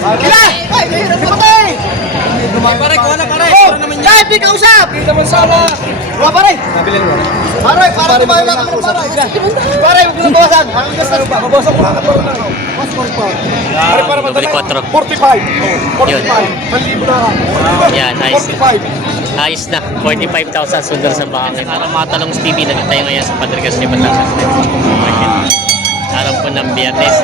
Kila! Ay, di patay! Pare, kuha na pare. Kahit di kausap! Hindi naman sana. Kuha pare. Nabilin mo. Pare, para tumayo lang ako pare. Pare, huwag na bawasan. Mabawasan ko lang ako. Mas 45. Pare, para Double 4. 45. 45. Malibo na lang. Yan, ayos na. 45. Ayos na. 45,000 sundan sa baka. Para matalong TV, naging tayo ngayon sa Padre Castillo, Batangas. Araw po ng Biyernes,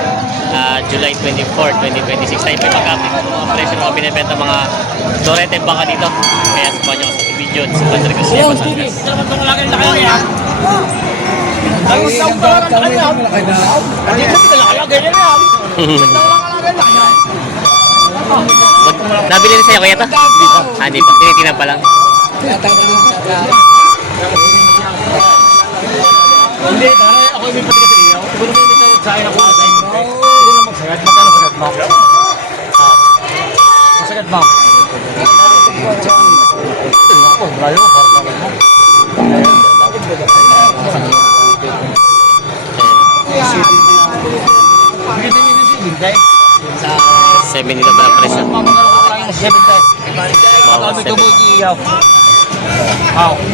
July 24, 2026. Tayo po mag-update ng mga presyo ng mga binibenta mga Dorete baka dito. Kaya sa banyo sa video sa Padre Castillo, Batangas. Salamat kung laki na kayo yan. Ang usap ko lang na yan. Hindi ko pinalagay na yan. Nabili na sa'yo kaya ito? Hindi pa. Tinitingnan pa lang. Hindi, ako yung pati kasi iyo. Siguro may tawag sa akin ako sa inyo. Siguro magsagat. Magkano sagat mo? Masagat mo? Ako, malayo ko. Parang tawag mo. Hindi din yung sibintay. Sa 7 nito pala presyo. Mamagano ko lang yung sibintay. Bawa Kami 7. kabuti iyo. Aw. 6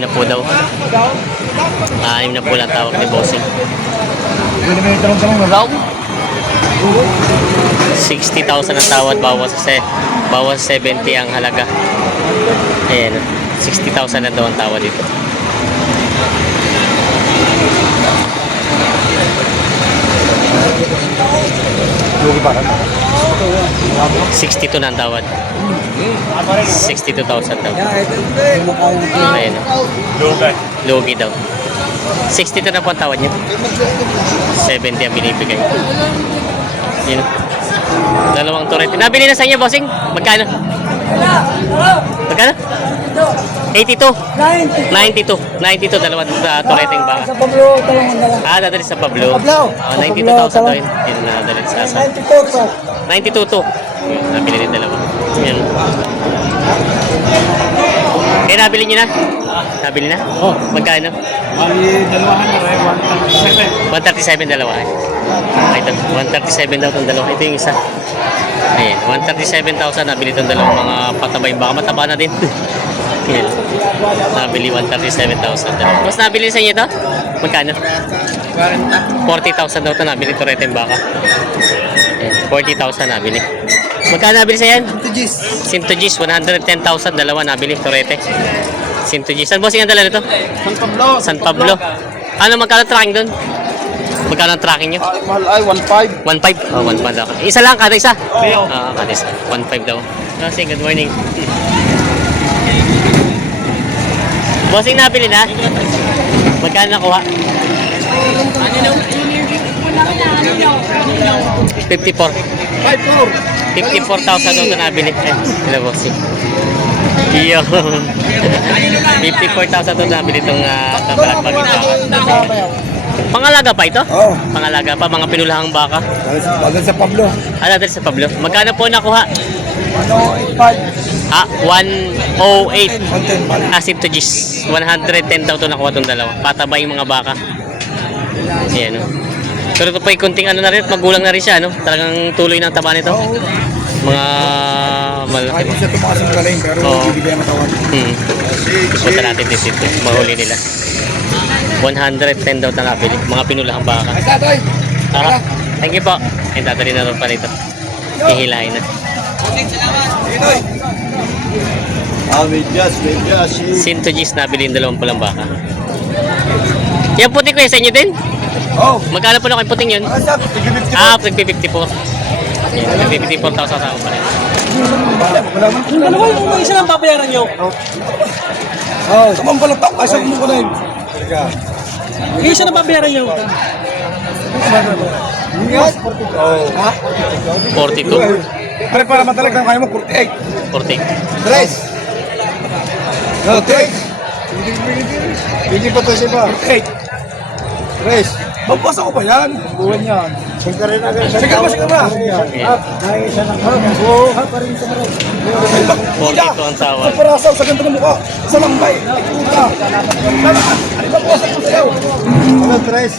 na po daw. 6 na po lang tawag ni Bossing. Pwede may tanong-tanong na daw? 60,000 ang tawad, bawas 70 ang halaga. Ayan, 60,000 na daw ang tawad dito. Lugi pa rin. 62 na ang tawad. 62,000 daw. Ayan, lugi daw. 62 na po ang tawad niya. 70 ang binibigay. Yun. Dalawang turete. Nabili na sa inyo, bossing? Magkano? Magkano? 82. 92. 92, dalawang tureteng baka. Sa Pablo, talagang dala. Dadali sa Pablo. Pablo. 92,000 daw yun. Yun na dalhin sa asa. 94 to. 92 to. Yun, nabili din dalawa. Yan. Eh, nabili nyo na? Nabili na? Oh. Magkano? Bali, dalawahan na rin. 137 dalawa. Ito, 137 daw itong dalawa. Ito yung isa. Ayan, 137,000 nabili itong dalawang mga patabay. Baka mataba na din. Ayan. Nabili 137,000 dalawa. Mas nabili sa inyo ito? Magkano? 40,000 daw ito nabili ito rete baka. Ayan, 40,000 nabili. Magkano nabili sa yan? Sintogis, 110,000 dalawa nabili Torete. Sintogis. Saan bossing ang dala nito? San Pablo. San Pablo. Ano magkano tracking doon? Magkano ang tracking nyo? Mahal ay 1.5. 1.5? Oh, 1.5 daw. Isa lang, kada isa? Ayaw. Kada isa. 1.5 daw. Bossing, good morning. Bossing, nabili na? Magkano nakuha? 54. 5.4. 54,000 daw ito nabili. Hello, bossing. Iyo. 54,000 ito nabili itong kabalagpag ito. Pangalaga pa ito? Oo. Pangalaga pa, mga pinulahang baka. Bagal sa Pablo. Dahil sa Pablo. Magkano po nakuha? 105. 108. Sintogis. 110 daw ito nakuha itong dalawa. Patabay yung mga baka. Ayan, no? Pero ito pa yung kunting ano na rin, magulang na rin siya, no? Talagang tuloy ng taba nito. Mga malaki. Hindi siya tumakas ng galing pero Oo. bibigyan ng tawad. Punta natin dito. Mahuli nila. 110 daw na nabili. Mga pinulahang baka. Ay, tatoy! Thank you po. Ay, tatali na rin pa rito. Hihilahin na. Medyas. Sintogis nabili yung dalawang pulang baka. Yung puti ko yun, sa inyo din? Oh. Magkano po na kayo puting yun? Asap, 50. 54. Yan, 54,000 sa ako pa rin. Yung dalawa yung isa lang papayaran nyo. Oh, tamang balatak. Asap mo ko na yun. Yung isa lang papayaran nyo. Yes. Oh. Ha? 42. Pare, para matalag lang kayo mo, 48. 40. Tres. No, tres. Hindi pa to siya ba? 48. Tres. Magbasa ko pa yan. Buwan yan. Sige rin agad. Sige ba? Ay, isa lang. Oo, pa rin sa maray. 42 ang tawad. Sa parasaw, sa ganda ng mukha. Sa lambay. Ikuta. Magbasa ko sa'yo. Ano, tres?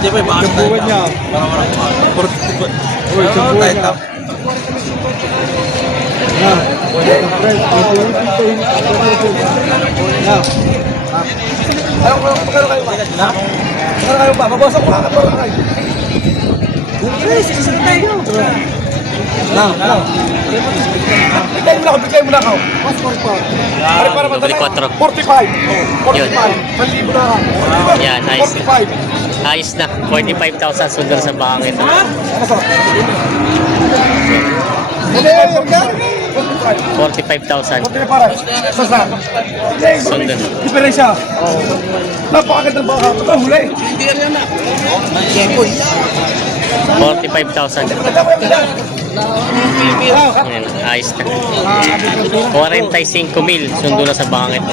Hindi ba, baka sa niya. Uy, tayo tap. Ayaw ko, magkano kayo ba? Magkano kayo ba? Mabawasan ko lang ang parang kayo. Bigay mo na ako. Para Double 4. 45. Yun. 1,000 na ako. Yan, nice. 45. Ayos na. 45,000 sundol sa bakang ito. Ano sa? Hindi, yan. 45,000 Hindi para. Sasa. sundol. Diferensya. Napakagandang baka. Ito, huli. 45,000. Ayan, ayos na. 45,000 sundo na sa bakang ito.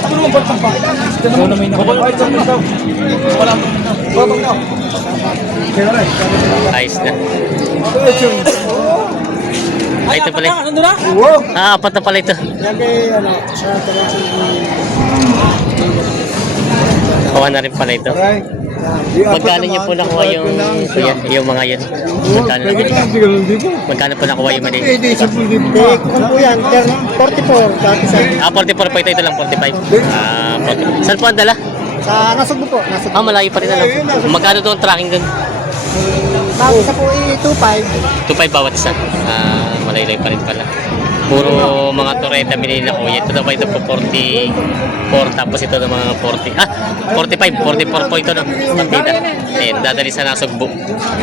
Ayos na. Ay, ito pala. Apat na pala ito. Kuha na rin pala ito. Magkano niyo po nakuha yung mga yun? Magkano po nakuha yung mali? Kung po yan, 44. Dati sa 44 po ito lang, 45. 40. Saan po ang dala? Nasugbo po. Nasugbo. Malayo pa rin na lang. Magkano doon tracking doon? Isa po 2.5. 2.5 bawat isa. Malayo pa rin pala. Puro mga toreta binili na kuya. Ito daw ba ito po 44, tapos ito ng mga 40. 45, 44 po ito no. Partida. Ayan, dadali sa Nasugbo.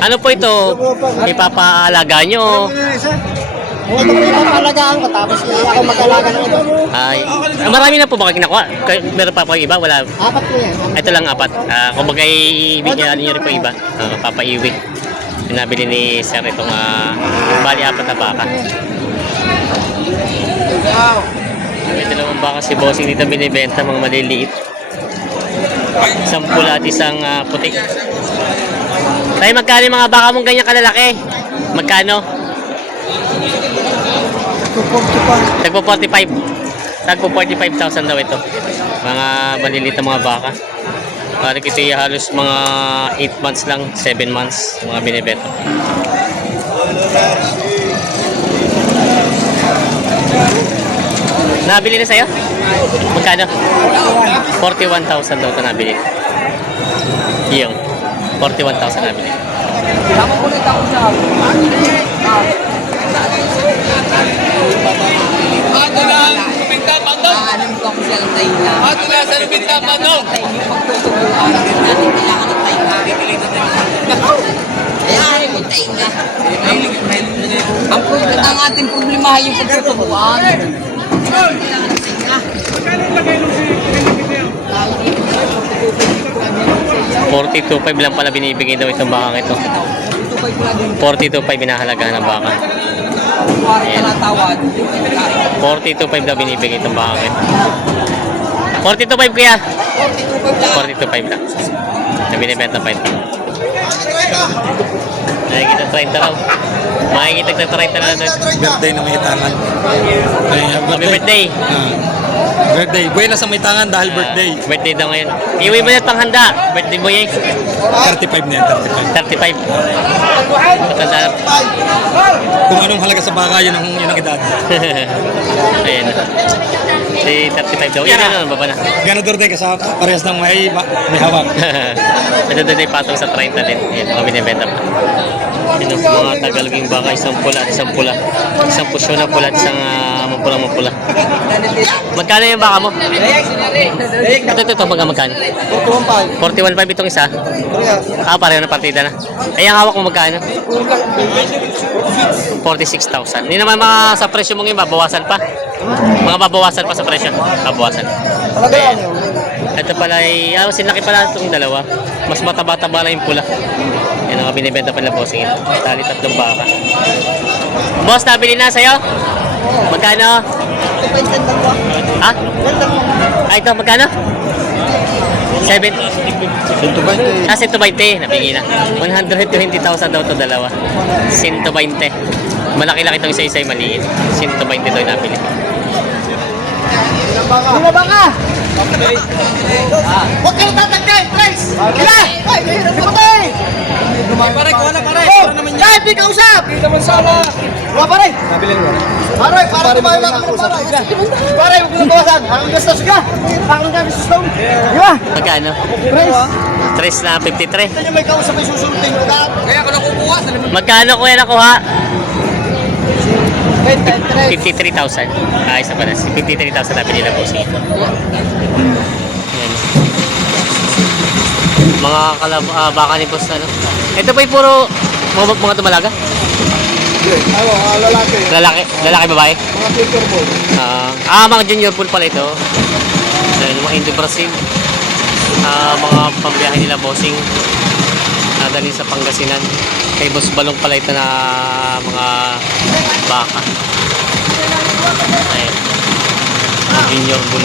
Ano po ito? Ipapaalaga nyo? Ito po yung papalagaan ko, tapos ako mag-alaga ng ito. Ay, marami na po baka kinakuha? Meron pa po yung iba? Wala. 4 po yan. Ito lang 4. Kung bagay ibigyan nyo rin po iba. Papaiwi. Pinabili ni Sir itong bali 4 na baka. May dalawang baka si Bossing dito binibenta, mga maliliit. Isang pula at isang puti. Tayo, magkano yung mga baka mong ganyan kalalaki? Magkano? Tagpo 45. Tagpo 45,000 daw ito. Mga maliliit na mga baka. Parang ito yung halos mga 8 months lang, 7 months mga binibenta. Nabili na sa'yo? Magkano? 41,000 daw ito nabili. Yung 41,000 nabili. Ang ating problema ay yung pagtutubuan. 42.5 lang pala binibigay daw itong bakang ito. 42.5 binahalagahan ng baka. Ayan. 42.5 daw binibigay itong bakang ito. 42.5 kuya. 42.5 lang. Na binibenta pa ito. Nakikita 30 raw. Makikita 30 na ito. Birthday na may tangan. Happy birthday. Birthday. Buena sa may tangan dahil birthday. Birthday daw ngayon. Iwi mo na panghanda. Birthday mo yan. 35 na yan, 35. Matanda na. Kung anong halaga sa baka, yun ang edad. Ayan na. Si 35 daw. Yan na, baba na. Ganador din kasi parehas ng may hawak. Ito doon ay patong sa 30 din. Ayan, mga binibenta pa. Yun ang mga tagaloging baka. Isang pula at isang pula. Isang pusyo na pula at isang mapulang-mapula. Magkano yung baka mo? Ito, magkano? 41.5 itong isa. Pareho na partida na. Ay, ang hawak mo magkano? 46,000. Hindi naman mga sa presyo mong iba, bawasan pa. Mga babawasan pa sa presyo. Babawasan. Ayan. Ito pala ay, sinlaki pala itong dalawa. Mas mataba-taba lang yung pula. Yan ang binibenta pala bossing ito. Tali 3 baka. Boss, nabili na sa'yo? Magkano? Ha? Ito, magkano? 7? 120. 120. Napingi na. 120,000 daw ito dalawa. 120. Malaki-laki itong isa-isa ay maliit. 120 daw yung nabili. Bumaba ka! Huwag ka na tatagay, Trace! Kila! Ay, patay! Pare, kuha na pare. Oh! Kahit di kausap! Hindi naman sana. Wala pare! Pare, para tumayo lang ako sa pare. Pare, huwag mo na bawasan. Ang gusto, sige. Ang kami sa stone. Di ba? Magkano? Trace! Tres na 53. Ito yung may kausap ay susunodin ko. Kaya ako nakukuha. Sabi mo, Magkano kuya nakuha? Wait, Trace. 53,000. Ah, isa pa na. 53,000 na pinila po siya. Ayan. Mga baka ni boss ano. Ito po yung puro mga tumalaga? Lalaki. Lalaki babae? Mga future boy. Mga junior pool pala ito. Ayan, mga Indo Brazil. Mga pambiyahe nila bossing. Nadali sa Pangasinan. Kay Boss Balong pala ito na mga baka. Ayan. Mga junior bull.